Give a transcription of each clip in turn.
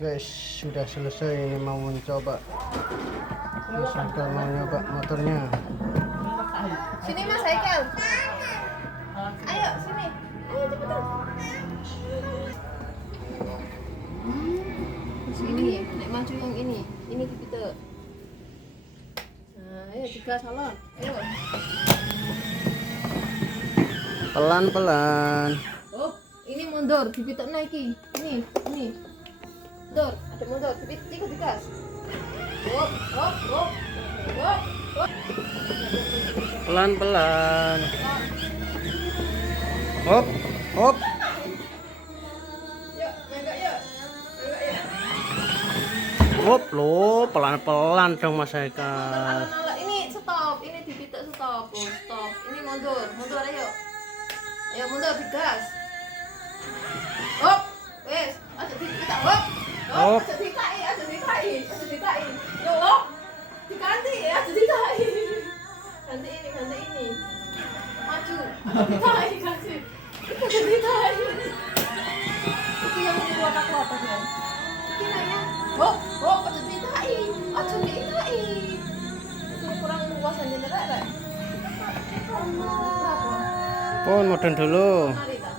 Guys, sudah selesai. Ini mau mencoba. Mas Haikal mau nyoba motornya. Sini Mas Haikal. Ayo sini. Ayo cepetan. Sini ya, nek maju yang ini. Ini kita. Nah, ayo juga salon. Ayo. Pelan-pelan. Oh, ini mundur, dipitok naiki. Ini. Mundur, ada mundur, dipitok digas. Hop. Pelan-pelan. Hop. Yuk, mega yuk. Hop, lo pelan-pelan dong Mas Haikal. Nolak. Ini stop, ini dipitok stop. Oh, stop. Ini mundur ayo. Ayo mundur digas. Hop. Wes, aja dipitok. Hop. Hop. Aja dikai. Yo, hop. Diganti, aja dikai. Ganti ini. Maju. Ganti. Itu yang mau dikotak-kotak ya. Ini nanya. Hop, aja dikai. Itu kurang luas aja rek. Berapa? Pun modern dulu. Mari ta.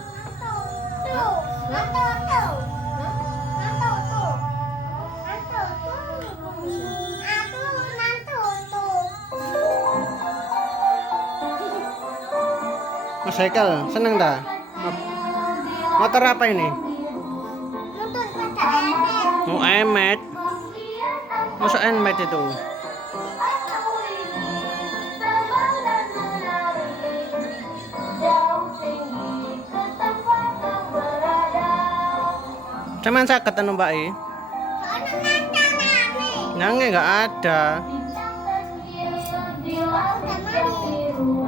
Mas Haikal, seneng dah? Motor apa ini? Oh, Emet. Masa Emet itu? Cuman saya ketemu Mbak I. Nangge nggak ada.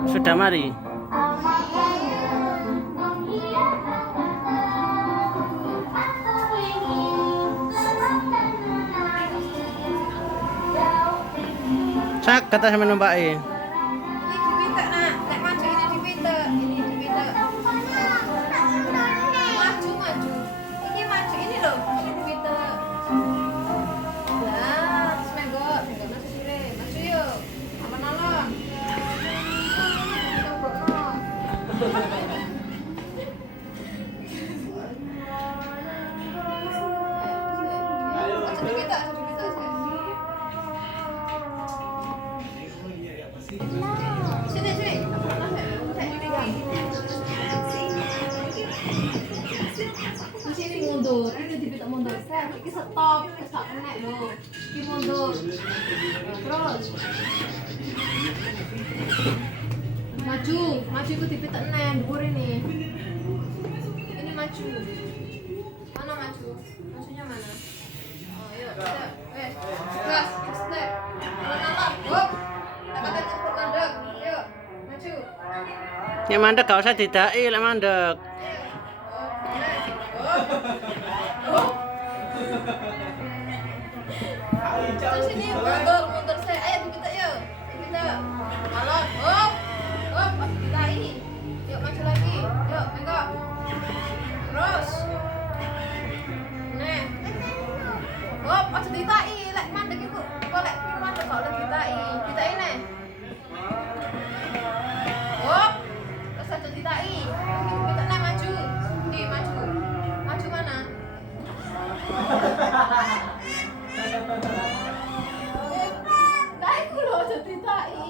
Sudah mari. Saya kata sama Mbak I. Ini dipitek nak, nek maju ini dipitek. Maju. Ini maju ini loh, ini dipitek. Lah, terus menggok masuk sini. Maju yuk. Apa-apa. Aja dipitek. Sini. Di sini mundur, ini dipitok mundur. Ini stop, sak kena lho. Iki mundur. Terus. Maju itu dipitok neh, dhuwur ini. Ini maju. Mana maju? Maksudnya mana? Oh, yuk, kita. Wes, gas, step. Nolak. Hop. Kata cepet mandek. Yuk, maju. Ya mandek gak usah didai lek mandek. Terus ini mundur saya. Ayo kita yuk. Kita balon. Hop. Pas ditai. Yuk maju lagi. Yuk, menggok. Terus. Nih. Hop, aja ditai. Lek mandek iku. Kok lek mandek kok lek ditai. Ditai nih. Hop. Terus aja ditai. Kita nih maju. Maju mana? Lah iku lho aja ditai.